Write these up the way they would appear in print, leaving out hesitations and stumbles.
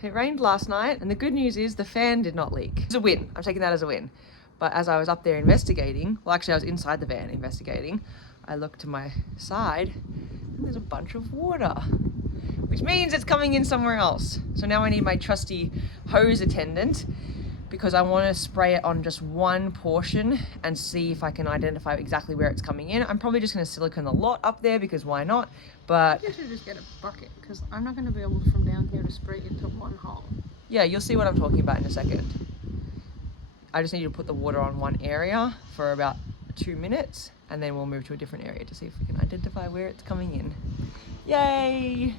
It rained last night, and the good news is the fan did not leak. It's a win. I'm taking that as a win. But as I was up there investigating, well, actually I was inside the van investigating, I looked to my side and there's a bunch of water, which means it's coming in somewhere else. So now I need my trusty hose attendant because I want to spray it on just one portion and see if I can identify exactly where it's coming in. I'm probably just going to silicone the lot up there because why not? But I think you should just get a bucket because I'm not going to be able from down here to spray into one hole. Yeah, you'll see what I'm talking about in a second. I just need to put the water on one area for about 2 minutes and then we'll move to a different area to see if we can identify where it's coming in. Yay!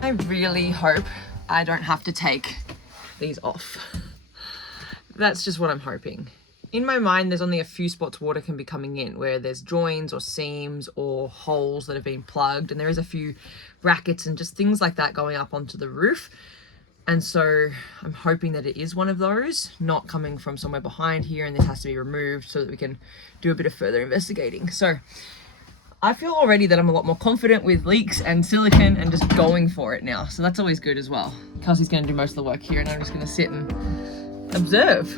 I really hope I don't have to take these off. That's just what I'm hoping. In my mind, there's only a few spots water can be coming in where there's joins or seams or holes that have been plugged, and there is a few brackets and just things like that going up onto the roof. And so I'm hoping that it is one of those, not coming from somewhere behind here, and this has to be removed so that we can do a bit of further investigating. So I feel already that I'm a lot more confident with leaks and silicone and just going for it now. So that's always good as well. Kelsey's going to do most of the work here and I'm just going to sit and observe.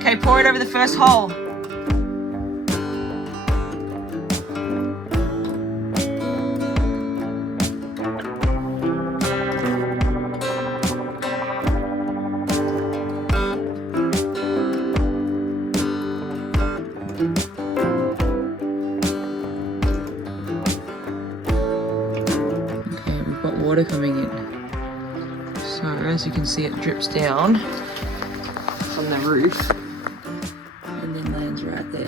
Okay, pour it over the first hole. Water coming in. So as you can see, it drips down from the roof and then lands right there.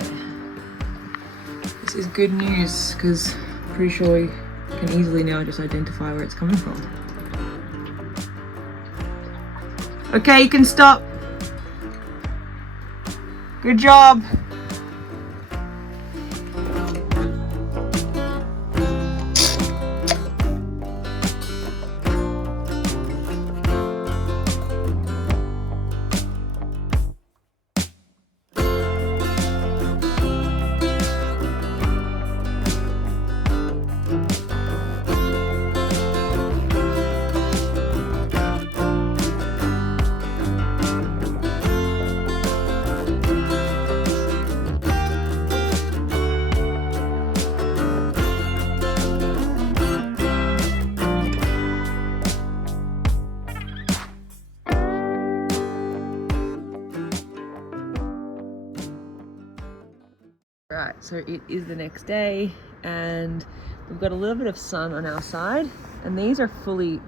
This is good news because I'm pretty sure we can easily now just identify where it's coming from. Okay, you can stop. Good job. Right, so it is the next day and we've got a little bit of sun on our side and these are fully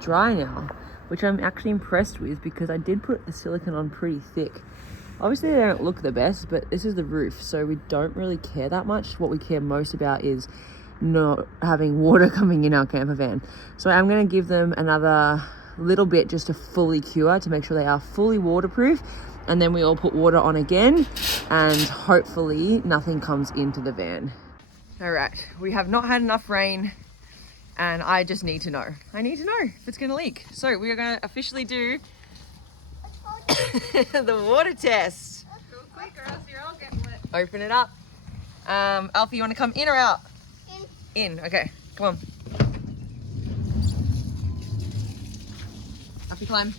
dry now, which I'm actually impressed with because I did put the silicone on pretty thick. Obviously they don't look the best, but this is the roof, so we don't really care that much. What we care most about is not having water coming in our camper van. So I'm going to give them another little bit just to fully cure to make sure they are fully waterproof, and then we all put water on again and hopefully nothing comes into the van. All right, we have not had enough rain and I just need to know. I need to know if it's gonna leak. So we are gonna officially do the water test. Go quick or else you're all getting wet. Open it up. Alfie, you wanna come in or out? In, okay, come on. Up you climb.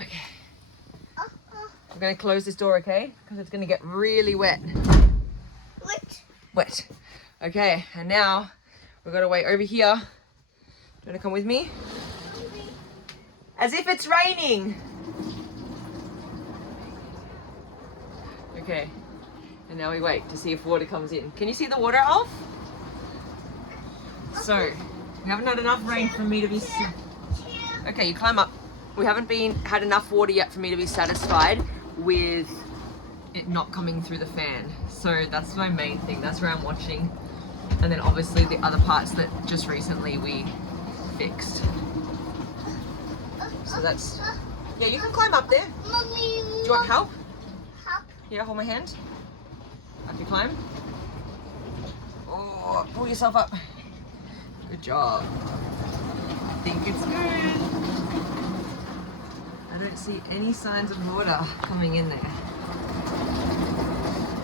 Okay. I'm gonna close this door, okay? Because it's gonna get really wet. Wet. Okay, and now we've got to wait over here. Do you wanna come with me? As if it's raining. Okay, and now we wait to see if water comes in. Can you see the water, Alf? So, we haven't had enough rain for me to be... Okay, you climb up. We haven't had enough water yet for me to be satisfied with it not coming through the fan. So that's my main thing. That's where I'm watching. And then obviously the other parts that just recently we fixed. So that's Yeah, you can climb up there. Mommy, Do you want help? help. Here, hold my hand. Up you climb. Oh, pull yourself up. Good job. I think it's good. I don't see any signs of water coming in there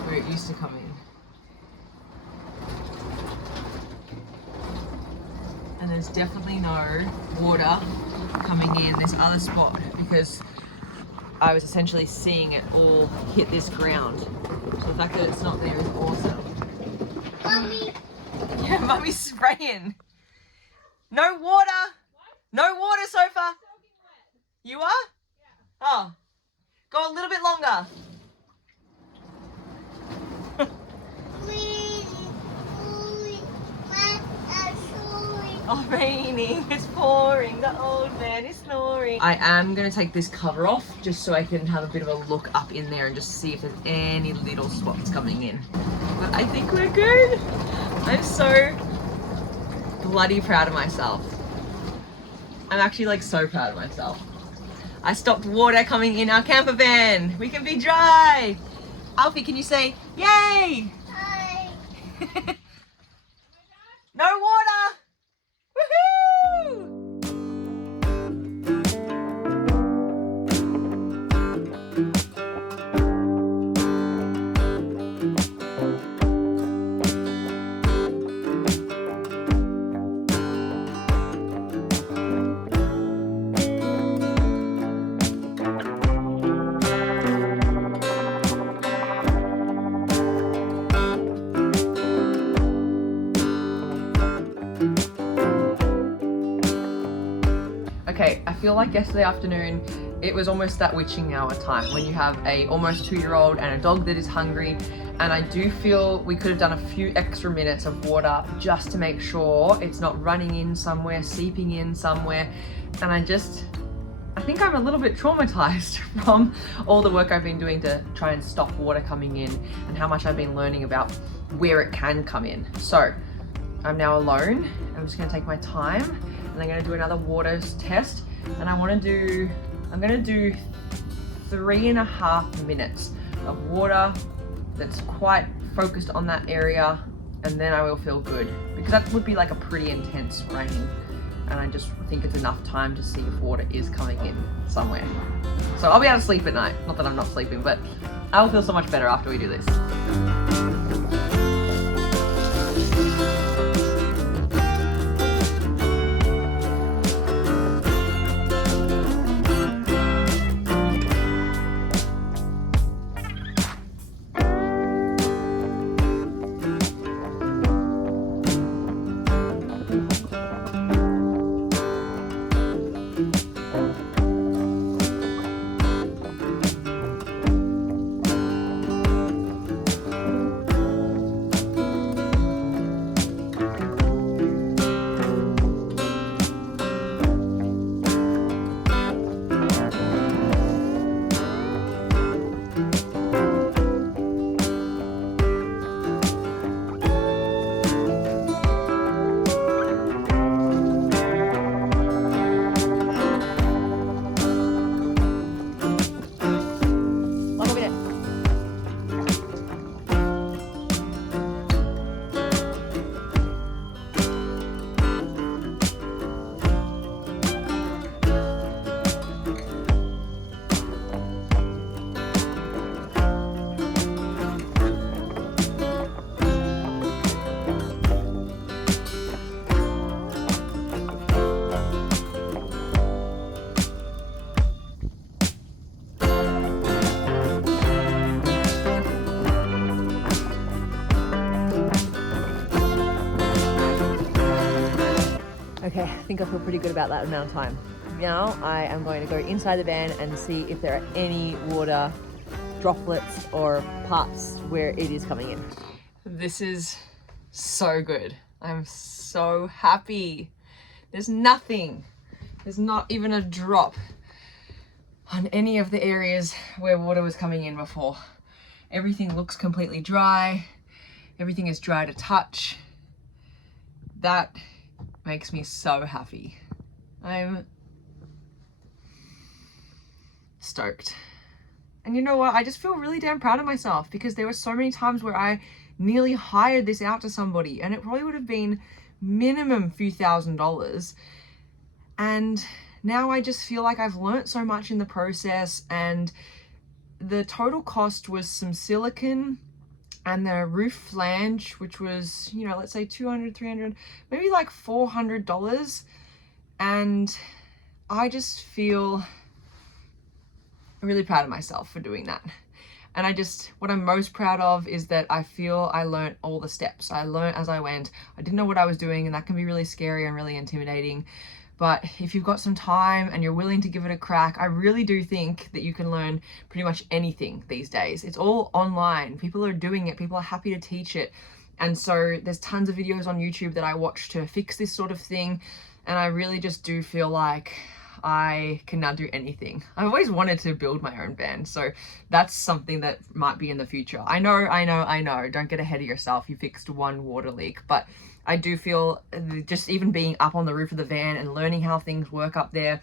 where it used to come in. And there's definitely no water coming in this other spot because I was essentially seeing it all hit this ground. So the fact that it's not there is awesome. Mommy. Yeah, Mummy's spraying. No water. No water, Sofa. You are? Yeah. Oh. Go a little bit longer. Oh, raining, it's pouring, the old man is snoring. I am going to take this cover off just so I can have a bit of a look up in there and just see if there's any little spots coming in. But I think we're good. I'm so bloody proud of myself. I'm actually like so proud of myself. I stopped water coming in our camper van. We can be dry. Alfie, can you say, yay? Hi. No water. Woohoo! Okay, I feel like yesterday afternoon, it was almost that witching hour time when you have a almost 2-year-old and a dog that is hungry. And I do feel we could have done a few extra minutes of water just to make sure it's not running in somewhere, seeping in somewhere. And I think I'm a little bit traumatized from all the work I've been doing to try and stop water coming in and how much I've been learning about where it can come in. So I'm now alone. I'm just gonna take my time and I'm gonna do another water test. And I'm gonna do 3.5 minutes of water that's quite focused on that area, and then I will feel good, because that would be like a pretty intense rain, and I just think it's enough time to see if water is coming in somewhere. So I'll be able to sleep at night. Not that I'm not sleeping, but I will feel so much better after we do this. Okay, I think I feel pretty good about that amount of time. Now I am going to go inside the van and see if there are any water droplets or parts where it is coming in. This is so good. I'm so happy. There's nothing. There's not even a drop on any of the areas where water was coming in before. Everything looks completely dry. Everything is dry to touch. That makes me so happy. I'm stoked. And you know what? I just feel really damn proud of myself because there were so many times where I nearly hired this out to somebody and it probably would have been minimum few $1,000s. And now I just feel like I've learnt so much in the process, and the total cost was some silicone and the roof flange, which was, you know, let's say $200, $300, maybe like $400. And I just feel really proud of myself for doing that. And what I'm most proud of is that I feel I learned all the steps. I learned as I went. I didn't know what I was doing, and that can be really scary and really intimidating. But if you've got some time and you're willing to give it a crack, I really do think that you can learn pretty much anything these days. It's all online. People are doing it. People are happy to teach it. And so there's tons of videos on YouTube that I watch to fix this sort of thing. And I really just do feel like I can now do anything. I've always wanted to build my own van, so that's something that might be in the future. I know, don't get ahead of yourself. You fixed one water leak, but I do feel just even being up on the roof of the van and learning how things work up there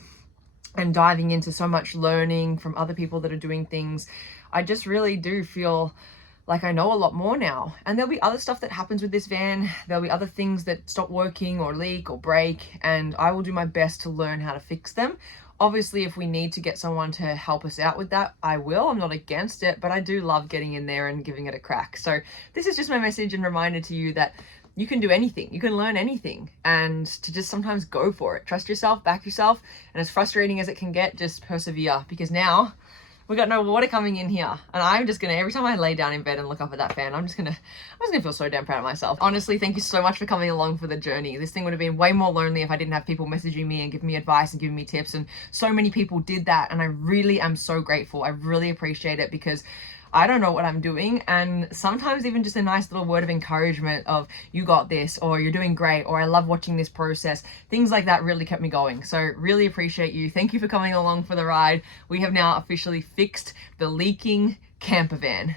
and diving into so much learning from other people that are doing things, I just really do feel like I know a lot more now. And there'll be other stuff that happens with this van. There'll be other things that stop working or leak or break, and I will do my best to learn how to fix them. Obviously, if we need to get someone to help us out with that, I will. I'm not against it, but I do love getting in there and giving it a crack. So this is just my message and reminder to you that you can do anything, you can learn anything, and to just sometimes go for it. Trust yourself, back yourself, and as frustrating as it can get, just persevere, because now we got no water coming in here, and I'm just gonna, every time I lay down in bed and look up at that fan, I'm just gonna feel so damn proud of myself. Honestly, thank you so much for coming along for the journey. This thing would have been way more lonely if I didn't have people messaging me and giving me advice and giving me tips, and so many people did that, and I really am so grateful. I really appreciate it, because I don't know what I'm doing, and sometimes even just a nice little word of encouragement of you got this, or you're doing great, or I love watching this process, things like that really kept me going. So really appreciate you. Thank you for coming along for the ride. We have now officially fixed the leaking camper van.